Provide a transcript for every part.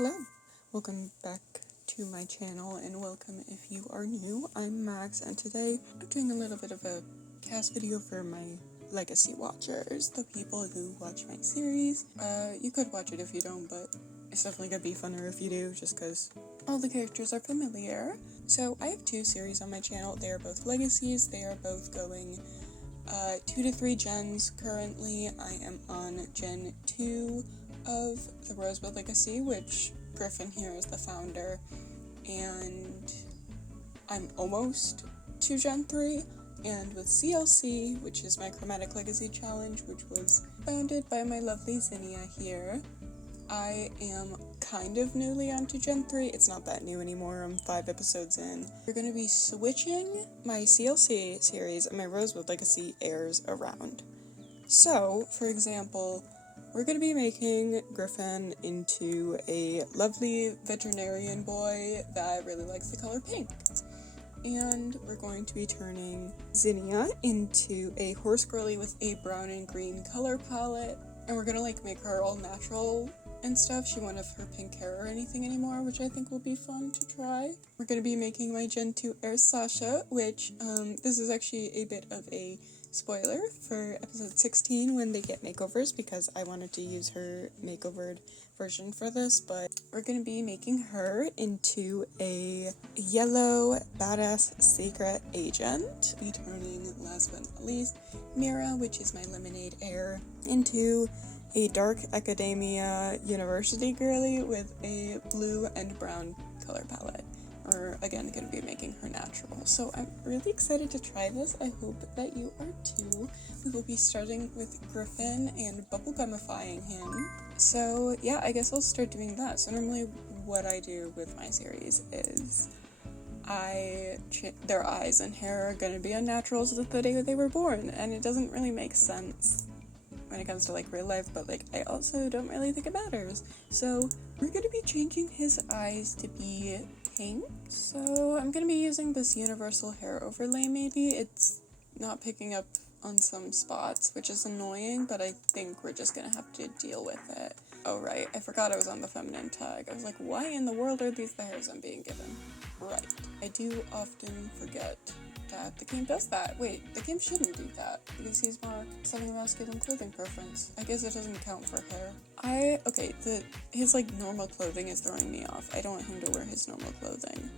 Hello, welcome back to my channel and welcome if you are new. I'm Max and today I'm doing a little bit of a cast video for my legacy watchers, the people who watch my series. You could watch it if you don't, but it's definitely gonna be funner if you do, just because all the characters are familiar. So I have two series on my channel. They are both legacies. They are both going 2 to 3 gens currently. I am on Gen 2 of the Rosewood Legacy, which Griffin here is the founder, and I'm almost to Gen 3, and with CLC, which is my Chromatic Legacy Challenge, which was founded by my lovely Zinnia here, I am kind of newly onto Gen 3. It's not that new anymore, I'm 5 episodes in. We're going to be switching my CLC series and my Rosewood Legacy Heirs around. So, for example, we're going to be making Griffin into a lovely veterinarian boy that really likes the color pink. And we're going to be turning Zinnia into a horse girly with a brown and green color palette. And we're going to make her all natural and stuff. She won't have her pink hair or anything anymore, which I think will be fun to try. We're going to be making my Gen 2 heir Sasha, which this is actually a bit of a spoiler for episode 16 when they get makeovers, because I wanted to use her makeovered version for this, but we're going to be making her into a yellow badass secret agent. Be turning, last but not least, Miera, which is my lemonade heir, into a dark academia university girly with a blue and brown color palette. We're again going to be making her natural. So I'm really excited to try this. I hope that you are too. We will be starting with Griffin and bubblegumifying him. So yeah, I guess I'll start doing that. So normally what I do with my series is their eyes and hair are going to be unnatural as the day they were born, and it doesn't really make sense when it comes to real life, but I also don't really think it matters. So we're going to be changing his eyes to be pink. So I'm going to be using this universal hair overlay maybe. It's not picking up on some spots, which is annoying, but I think we're just going to have to deal with it. Oh right, I forgot I was on the feminine tag. I was like, why in the world are these the hairs I'm being given? Right. I do often forget that the game does that. Wait, the game shouldn't do that, because he's more setting a masculine clothing preference. I guess it doesn't count for hair. His normal clothing is throwing me off. I don't want him to wear his normal clothing.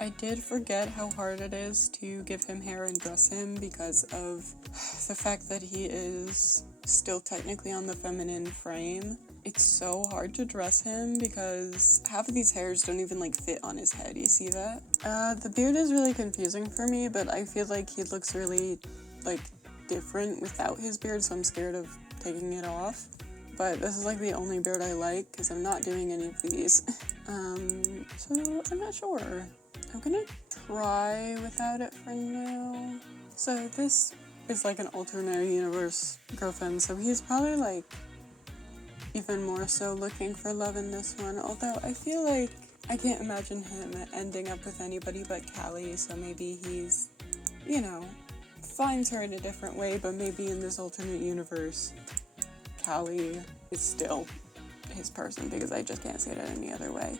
I did forget how hard it is to give him hair and dress him because of the fact that he is still technically on the feminine frame. It's so hard to dress him because half of these hairs don't even fit on his head. You see that? The beard is really confusing for me, but I feel like he looks really different without his beard, so I'm scared of taking it off. But this is the only beard I like because I'm not doing any of these. So I'm not sure. I'm gonna try without it for now. So this is an alternate universe Griffin, so he's probably even more so looking for love in this one, although I feel like I can't imagine him ending up with anybody but Callie, so maybe he's, finds her in a different way, but maybe in this alternate universe, Callie is still his person, because I just can't say it any other way.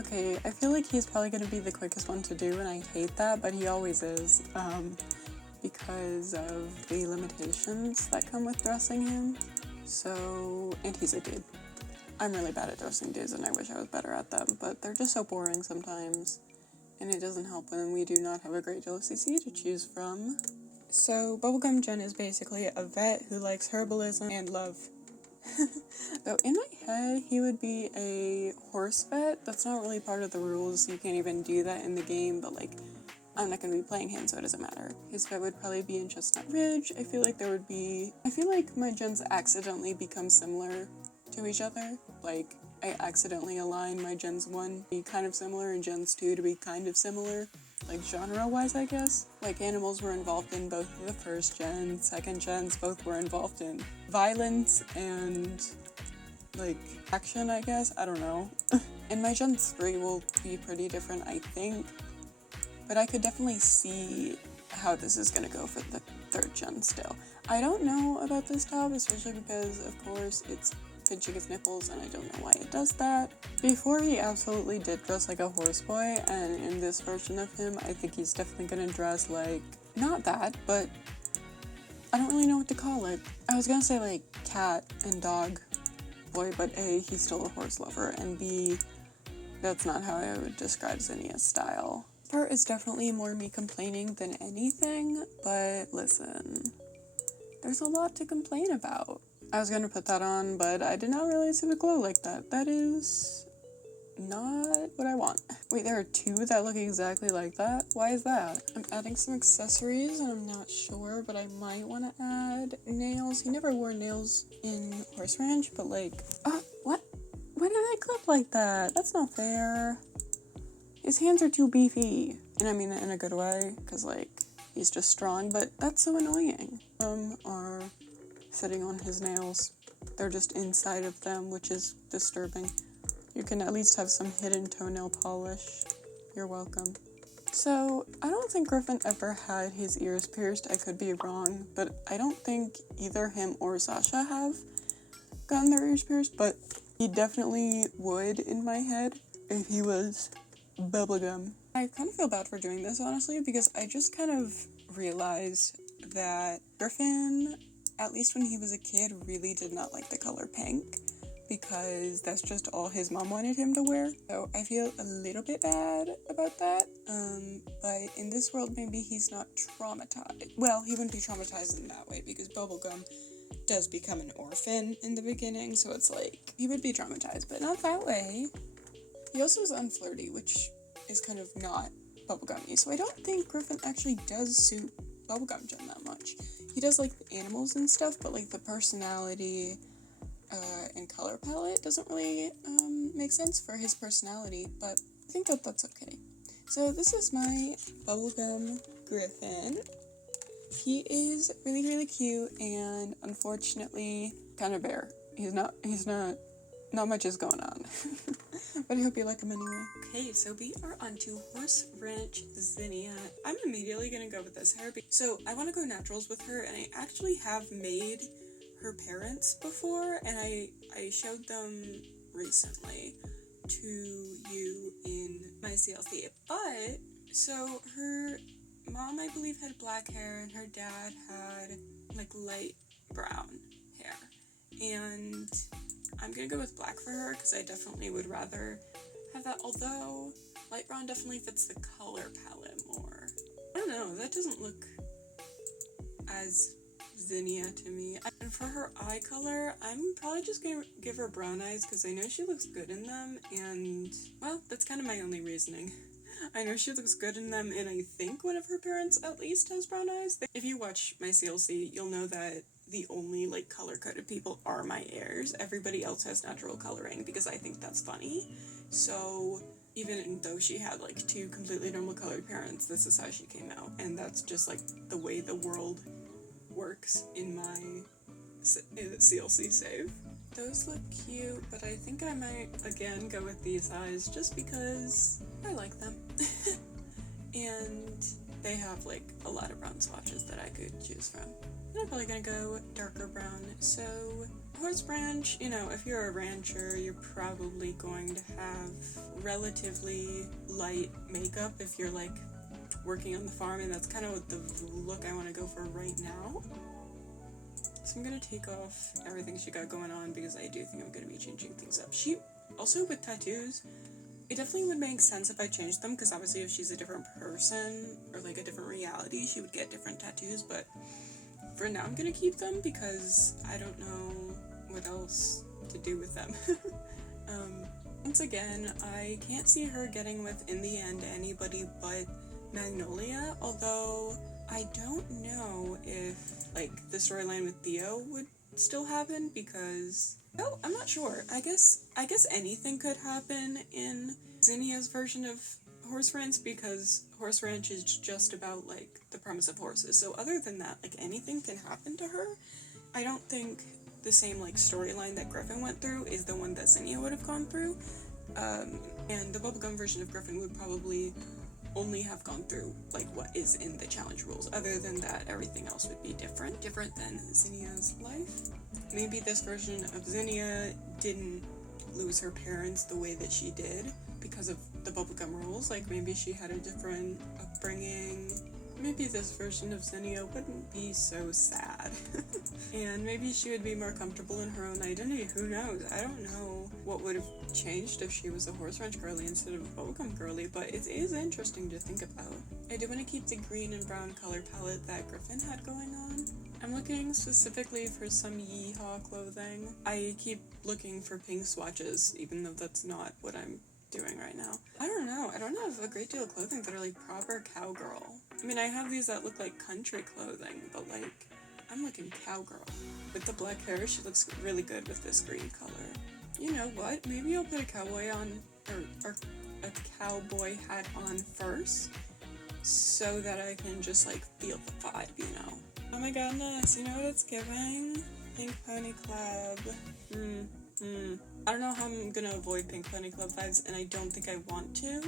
Okay, I feel like he's probably going to be the quickest one to do, and I hate that, but he always is, because of the limitations that come with dressing him. So, and he's a dude. I'm really bad at dressing dudes, and I wish I was better at them, but they're just so boring sometimes, and it doesn't help when we do not have a great deal of CC to choose from. So, Bubblegum Jen is basically a vet who likes herbalism and love. Though in my head, he would be a horse vet. That's not really part of the rules, you can't even do that in the game, but I'm not going to be playing him, so it doesn't matter. His vet would probably be in Chestnut Ridge. I feel like my gens accidentally become similar to each other. I accidentally align my gens 1 to be kind of similar and gens 2 to be kind of similar. Genre-wise, I guess. Animals were involved in both of the first gen, second gens, both were involved in violence and, action, I guess. I don't know. And my gen 3 will be pretty different, I think. But I could definitely see how this is going to go for the 3rd gen still. I don't know about this top, especially because, of course, it's pinching his nipples, and I don't know why it does that. Before, he absolutely did dress like a horse boy, and in this version of him, I think he's definitely gonna dress like, not that, but I don't really know what to call it. I was gonna say like cat and dog boy, but A, he's still a horse lover, and B, that's not how I would describe Zinnia's style. This part is definitely more me complaining than anything, but listen, there's a lot to complain about. I was gonna put that on, but I did not realize it would glow like that. That is not what I want. Wait, there are two that look exactly like that? Why is that? I'm adding some accessories, and I'm not sure, but I might want to add nails. He never wore nails in Horse Ranch, but like, what? Why did they clip like that? That's not fair. His hands are too beefy. And I mean it in a good way, because like, he's just strong, but that's so annoying. Are sitting on his nails. They're just inside of them, which is disturbing. You can at least have some hidden toenail polish. You're welcome. So, I don't think Griffin ever had his ears pierced. I could be wrong, but I don't think either him or Sasha have gotten their ears pierced, but he definitely would in my head if he was Bubblegum. I kind of feel bad for doing this, honestly, because I just kind of realized that Griffin, at least when he was a kid, really did not like the color pink, because that's just all his mom wanted him to wear. So I feel a little bit bad about that. But in this world, maybe he's not traumatized. Well, he wouldn't be traumatized in that way, because Bubblegum does become an orphan in the beginning, so it's like, he would be traumatized, but not that way. He also is unflirty, which is kind of not Bubblegum-y, so I don't think Griffin actually does suit Bubblegum Gen that much. He does like the animals and stuff, but like the personality and color palette doesn't really make sense for his personality, but I think that that's okay. So this is my Bubblegum Griffin. He is really, really cute, and unfortunately kind of bare. He's not much is going on. But I hope you like him anyway. Okay, so we are on to Horse Ranch Zinnia. I'm immediately gonna go with this hair. So I want to go naturals with her, and I actually have made her parents before, and I showed them recently to you in my CLC. But, so her mom, I believe, had black hair, and her dad had like light brown hair. And I'm gonna go with black for her, because I definitely would rather have that, although light brown definitely fits the color palette more. I don't know, that doesn't look as Zinnia to me. And for her eye color, I'm probably just gonna give her brown eyes, because I know she looks good in them, and, well, that's kind of my only reasoning. I know she looks good in them, and I think one of her parents at least has brown eyes. If you watch my CLC, you'll know that the only like color-coded people are my heirs. Everybody else has natural coloring, because I think that's funny. So even though she had like two completely normal colored parents, this is how she came out, and that's just like the way the world works in my CLC save. Those look cute, but I think I might again go with these eyes just because I like them. And they have like a lot of brown swatches that I could choose from. And I'm probably gonna go darker brown. So Horse Ranch, you know, if you're a rancher, you're probably going to have relatively light makeup if you're like working on the farm, and that's kind of what the look I want to go for right now. So I'm gonna take off everything she got going on, because I do think I'm gonna be changing things up. She also, with tattoos, it definitely would make sense if I changed them, because obviously if she's a different person or like a different reality, she would get different tattoos, but for now I'm gonna keep them because I don't know what else to do with them. Once again, I can't see her getting with, in the end, anybody but Magnolia, although I don't know if like the storyline with Theo would still happen, because I'm not sure. I guess anything could happen in Zinnia's version of Horse Ranch, because Horse Ranch is just about like the premise of horses. So other than that, like anything can happen to her. I don't think the same like storyline that Griffin went through is the one that Zinnia would have gone through. And the bubblegum version of Griffin would probably only have gone through like what is in the challenge rules. Other than that, everything else would be different than Zinnia's life. Maybe this version of Zinnia didn't lose her parents the way that she did because of the bubblegum rules. Like maybe she had a different upbringing. Maybe this version of Zinnia wouldn't be so sad. And maybe she would be more comfortable in her own identity. Who knows? I don't know what would have changed if she was a horse ranch girly instead of a bubblegum girly, but it is interesting to think about. I do want to keep the green and brown color palette that Griffin had going on. I'm looking specifically for some yeehaw clothing. I keep looking for pink swatches, even though that's not what I'm doing right now. I don't know. I don't have a great deal of clothing that are like proper cowgirl. I mean, I have these that look like country clothing, but like, I'm looking cowgirl. With the black hair, she looks really good with this green color. You know what? Maybe I'll put a cowboy on, or a cowboy hat on first, so that I can just like feel the vibe, you know? Oh my goodness, you know what it's giving? Pink Pony Club. I don't know how I'm gonna avoid Pink Pony Club vibes, and I don't think I want to.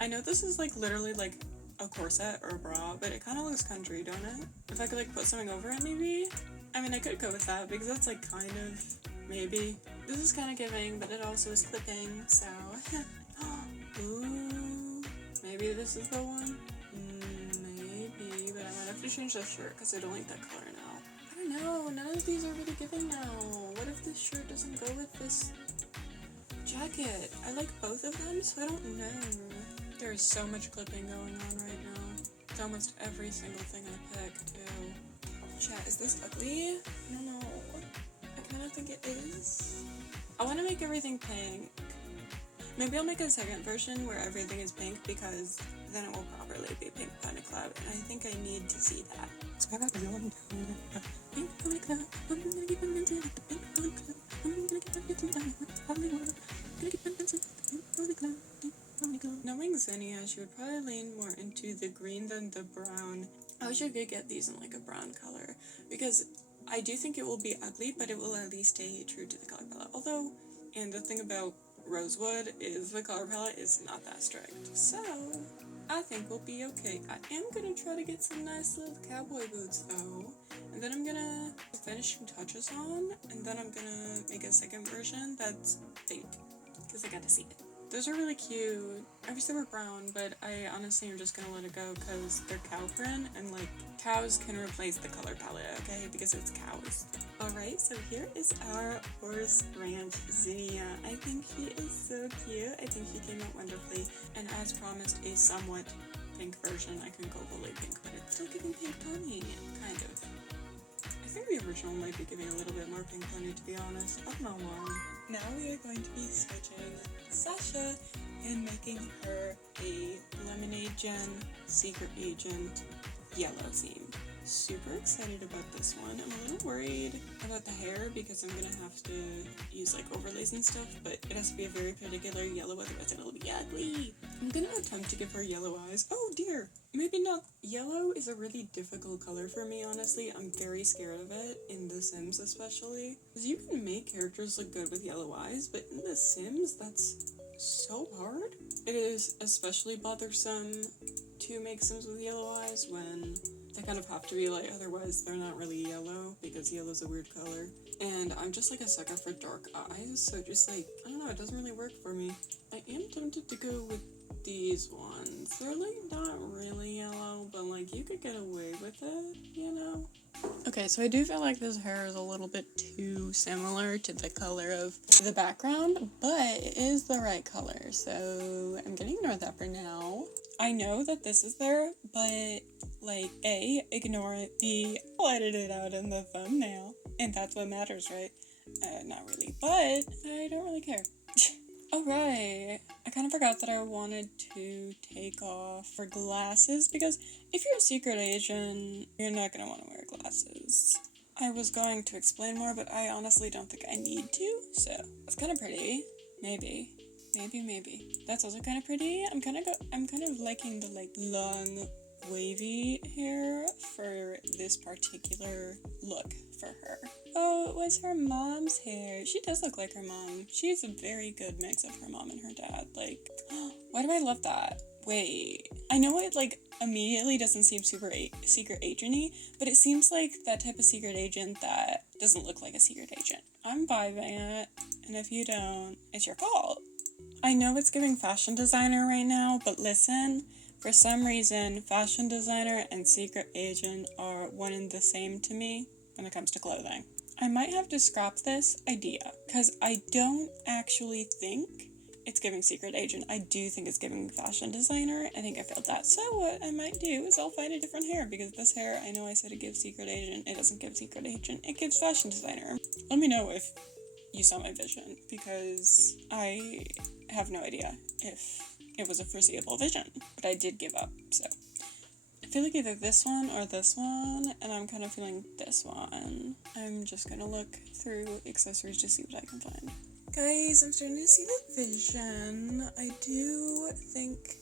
I know this is like literally like a corset or a bra, but it kind of looks country, don't it? If I could like put something over it maybe? I mean, I could go with that because that's like kind of, maybe. This is kind of giving, but it also is clipping, so. Ooh, maybe this is the one? Maybe, but I might have to change that shirt because I don't like that color now. I don't know, none of these are really giving now. What if this shirt doesn't go with this jacket? I like both of them, so I don't know. There's so much clipping going on right now. It's almost every single thing I pick, too. Chat, is this ugly? I don't know. I kind of think it is. I want to make everything pink. Maybe I'll make a second version where everything is pink because then it will properly be Pink Pony Club, and I think I need to see that. Knowing Zinnia, she would probably lean more into the green than the brown. I wish I could get these in like a brown color, because I do think it will be ugly, but it will at least stay true to the color palette. Although, and the thing about Rosewood is the color palette is not that strict, so I think we'll be okay. I am gonna try to get some nice little cowboy boots though, and then I'm gonna put finishing touches on, and then I'm gonna make a second version that's pink, because I got to see it. Those are really cute. I wish they were brown, but I honestly am just gonna let it go because they're cow print, and like cows can replace the color palette, okay? Because it's cows. Alright, so here is our horse ranch Zinnia. I think she is so cute. I think she came out wonderfully. And as promised, a somewhat pink version. I can go fully pink, but it's still giving pink pony, kind of. I think the original might be giving a little bit more pink pony, to be honest. I don't know why. Now we are going to be switching Sasha and making her a Lemonade Gen Secret Agent yellow theme. Super excited about this one. I'm a little worried about the hair because I'm gonna have to use like overlays and stuff, but it has to be a very particular yellow, otherwise it'll be ugly. I'm gonna attempt to give her yellow eyes. Oh dear, maybe not. Yellow is a really difficult color for me, honestly. I'm very scared of it, in The Sims especially. Because you can make characters look good with yellow eyes, but in The Sims, that's so hard. It is especially bothersome to make Sims with yellow eyes when they kind of have to be light, otherwise they're not really yellow, because yellow's a weird color. And I'm just like a sucker for dark eyes, so just like, I don't know, it doesn't really work for me. I am tempted to go with these ones. They're like not really yellow, but like you could get away with it, you know? Okay, so I do feel like this hair is a little bit too similar to the color of the background, but it is the right color, so I'm gonna ignore that for now. I know that this is there, but like, A, ignore it, B, I'll edit it out in the thumbnail, and that's what matters, right? Not really, but I don't really care. Alright, I kind of forgot that I wanted to take off her glasses, because if you're a secret agent, you're not going to want to wear glasses. I was going to explain more, but I honestly don't think I need to, so that's kind of pretty. Maybe. That's also kind of pretty. I'm kind of liking the like long wavy hair for this particular look for her. Oh, it was her mom's hair. She does look like her mom. She's a very good mix of her mom and her dad. Like, why do I love that? Wait, I know it like immediately doesn't seem super secret agent-y, but it seems like that type of secret agent that doesn't look like a secret agent. I'm vibing it, and if you don't, it's your fault. I know it's giving fashion designer right now, but listen, for some reason, fashion designer and secret agent are one and the same to me when it comes to clothing. I might have to scrap this idea, because I don't actually think it's giving secret agent. I do think it's giving fashion designer. I think I failed that. So what I might do is I'll find a different hair, because this hair, I know I said it gives secret agent. It doesn't give secret agent. It gives fashion designer. Let me know if you saw my vision, because I have no idea if it was a foreseeable vision. But I did give up, so. I feel like either this one or this one, and I'm kind of feeling this one. I'm just gonna look through accessories to see what I can find. Guys, I'm starting to see the vision. I do think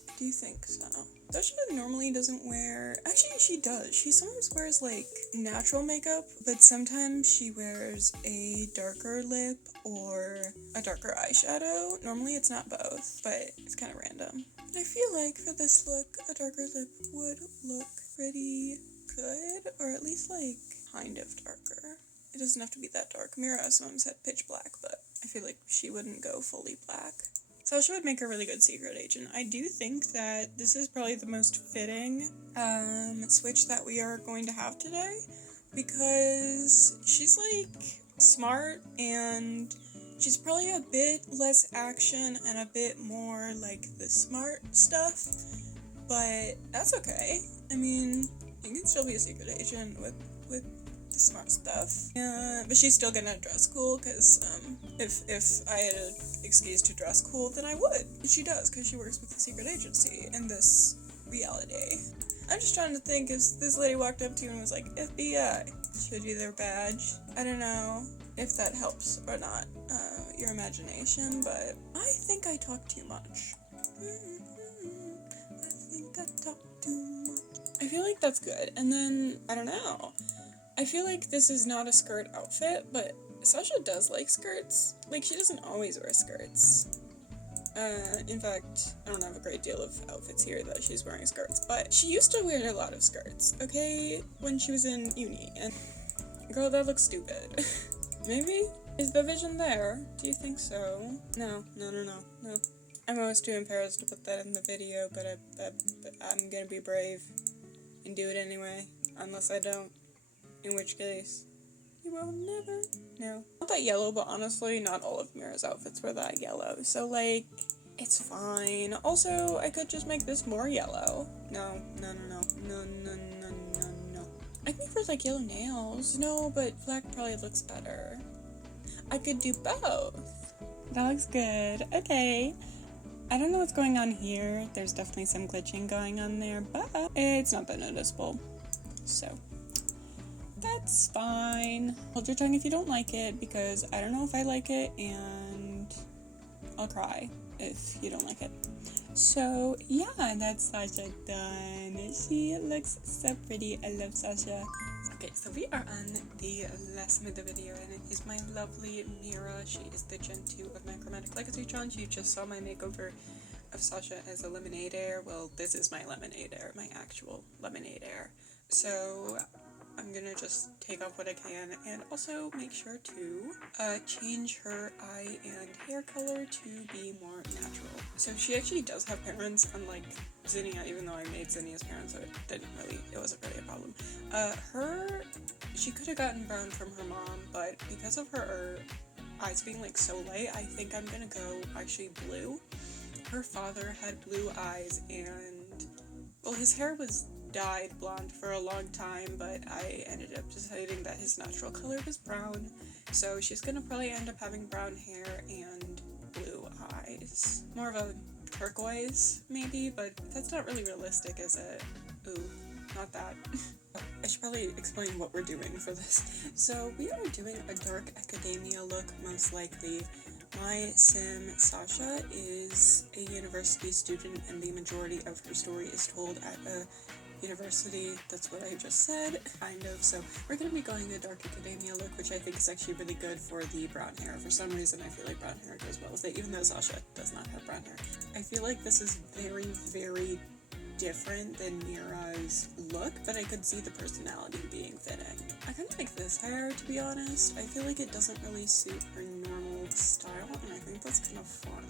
so. Sasha normally doesn't wear, actually she does. She sometimes wears like natural makeup, but sometimes she wears a darker lip or a darker eyeshadow. Normally it's not both, but it's kind of random. I feel like for this look, a darker lip would look pretty good, or at least like kind of darker. It doesn't have to be that dark. Miera sometimes had pitch black, but I feel like she wouldn't go fully black. Sasha would make a really good secret agent. I do think that this is probably the most fitting switch that we are going to have today, because she's like smart and she's probably a bit less action and a bit more like the smart stuff, but that's okay. I mean, you can still be a secret agent with the smart stuff. But she's still gonna dress cool, because if I had an excuse to dress cool, then I would. And she does, because she works with the secret agency in this reality. I'm just trying to think, if this lady walked up to you and was like, FBI, showed you their badge. I don't know if that helps or not, your imagination, but I think I talk too much. I think I talk too much. I feel like that's good. And then, I don't know. I feel like this is not a skirt outfit, but Sasha does like skirts. Like, she doesn't always wear skirts. In fact, I don't have a great deal of outfits here that she's wearing skirts, but she used to wear a lot of skirts, okay, when she was in uni, and girl, that looks stupid. Maybe? Is the vision there? Do you think so? No. I'm almost too embarrassed to put that in the video, but I'm gonna be brave and do it anyway, unless I don't. In which case, you will never know. Not that yellow, but honestly, not all of Miera's outfits were that yellow. So, like, it's fine. Also, I could just make this more yellow. No. I could for, like, yellow nails. No, but black probably looks better. I could do both. That looks good. Okay. I don't know what's going on here. There's definitely some glitching going on there, but it's not that noticeable. So that's fine. Hold your tongue if you don't like it, because I don't know if I like it, and I'll cry if you don't like it. So yeah, that's Sasha done. She looks so pretty. I love Sasha. Okay, so we are on the last minute of the video, and it is my lovely Miera. She is the Gen 2 of my Chromatic Legacy Challenge. You just saw my makeover of Sasha as a lemonade heir. Well, this is my lemonade heir, my actual lemonade heir. So I'm gonna just take off what I can, and also make sure to change her eye and hair color to be more natural. So she actually does have parents, unlike Zinnia, even though I made Zinnia's parents, so it wasn't really a problem. She could have gotten brown from her mom, but because of her eyes being like so light, I think I'm gonna go actually blue. Her father had blue eyes, and well, his hair was dyed blonde for a long time, but I ended up deciding that his natural color was brown, so she's gonna probably end up having brown hair and blue eyes. More of a turquoise, maybe, but that's not really realistic, is it? Ooh, not that. I should probably explain what we're doing for this. So we are doing a dark academia look, most likely. My sim, Sasha, is a university student, and the majority of her story is told at a university. That's what I just said, kind of. So we're going to be going a dark academia look, which I think is actually really good for the brown hair. For some reason, I feel like brown hair goes well with it, even though Sasha does not have brown hair. I feel like this is very, very different than Miera's look, but I could see the personality being fitting. I kind of like this hair, to be honest. I feel like it doesn't really suit her normal style, and I think that's kind of fun.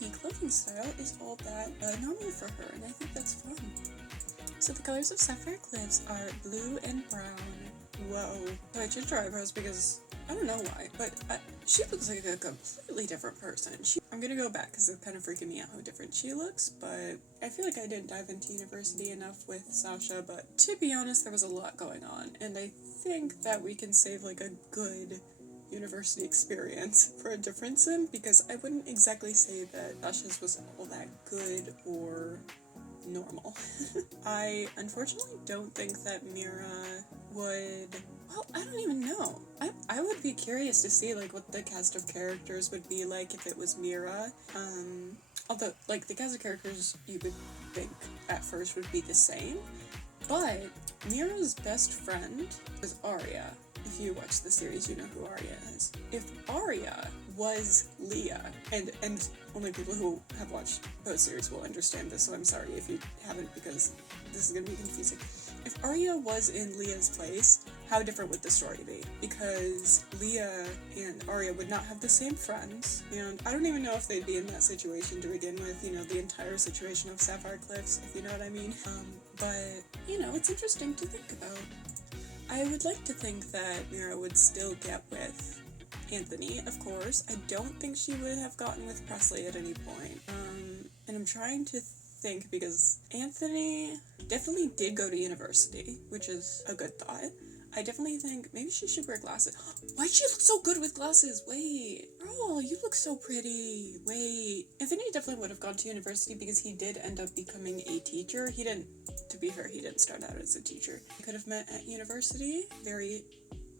The clothing style is all that normal for her, and I think that's fun. So the colors of Sapphire Cliffs are blue and brown. Whoa. So I changed her eyebrows because I don't know why, but she looks like a completely different person. I'm gonna go back because it's kind of freaking me out how different she looks, but I feel like I didn't dive into university enough with Sasha, but to be honest, there was a lot going on, and I think that we can save like a good university experience for a different sim, because I wouldn't exactly say that Sasha's was all that good or normal. I unfortunately don't think that Miera would, well, I don't even know. I would be curious to see like what the cast of characters would be like if it was Miera. Although like the cast of characters you would think at first would be the same, but Miera's best friend was Arya. If you watch the series, you know who Arya is. If Arya was Leah, and only people who have watched both series will understand this, so I'm sorry if you haven't, because this is going to be confusing. If Arya was in Leah's place, how different would the story be? Because Leah and Arya would not have the same friends, and I don't even know if they'd be in that situation to begin with, you know, the entire situation of Sapphire Cliffs, if you know what I mean. But, you know, it's interesting to think about. I would like to think that Miera would still get with Anthony, of course. I don't think she would have gotten with Presley at any point. And I'm trying to think, because Anthony definitely did go to university, which is a good thought. I definitely think maybe she should wear glasses. Why'd she look so good with glasses? Wait. Oh, you look so pretty. Wait. Anthony definitely would have gone to university because he did end up becoming a teacher. He didn't, to be fair, he didn't start out as a teacher. He could have met at university. Very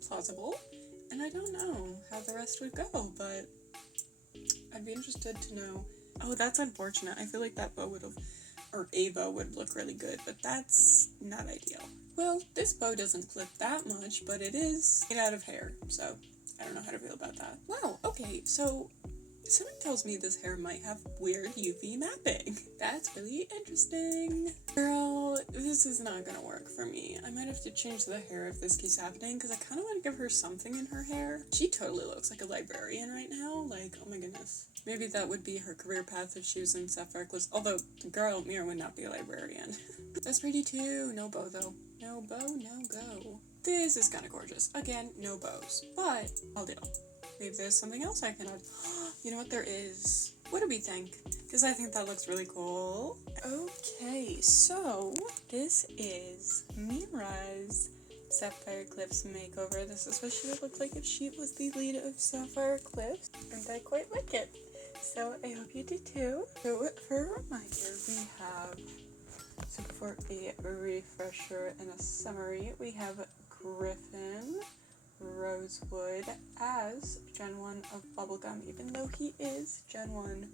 plausible. And I don't know how the rest would go, but I'd be interested to know. Oh, that's unfortunate. I feel like that bow would have, or a bow would look really good, but that's not ideal. Well, this bow doesn't clip that much, but it is made out of hair, so I don't know how to feel about that. Wow, okay, so something tells me this hair might have weird UV mapping. That's really interesting. Girl, this is not gonna work for me. I might have to change the hair if this keeps happening, because I kind of want to give her something in her hair. She totally looks like a librarian right now. Like, oh my goodness. Maybe that would be her career path if she was in Sapphire Cliffs. Although, girl, Miera would not be a librarian. That's pretty too. No bow, though. No bow, no go. This is kind of gorgeous. Again, no bows. But, I'll deal. Maybe there's something else I can add. You know what, there is. What do we think? Because I think that looks really cool. Okay, so this is Miera's Sapphire Cliffs makeover. This is what she would look like if she was the lead of Sapphire Cliffs, and I quite like it. So I hope you do too. So for a reminder, we have, so for a refresher and a summary, we have Griffin, Rosewood as Gen 1 of Bubblegum, even though he is Gen 1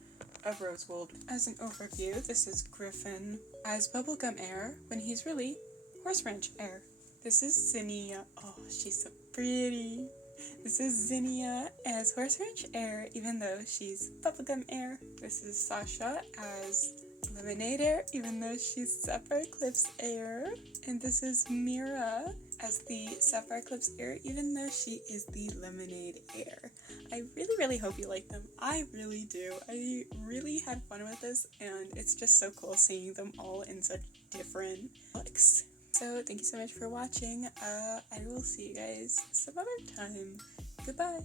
of Rosewood. As an overview, this is Griffin as Bubblegum Heir when he's really Horse Ranch Heir. This is Zinnia. Oh, she's so pretty. This is Zinnia as Horse Ranch Heir, even though she's Bubblegum Heir. This is Sasha as Lemonade Heir, even though she's Sapphire Cliffs Heir. And this is Miera as the Sapphire Cliffs Heir, even though she is the Lemonade Heir. I really, really hope you like them. I really do. I really had fun with this, and it's just so cool seeing them all in such different looks. So thank you so much for watching. I will see you guys some other time. Goodbye.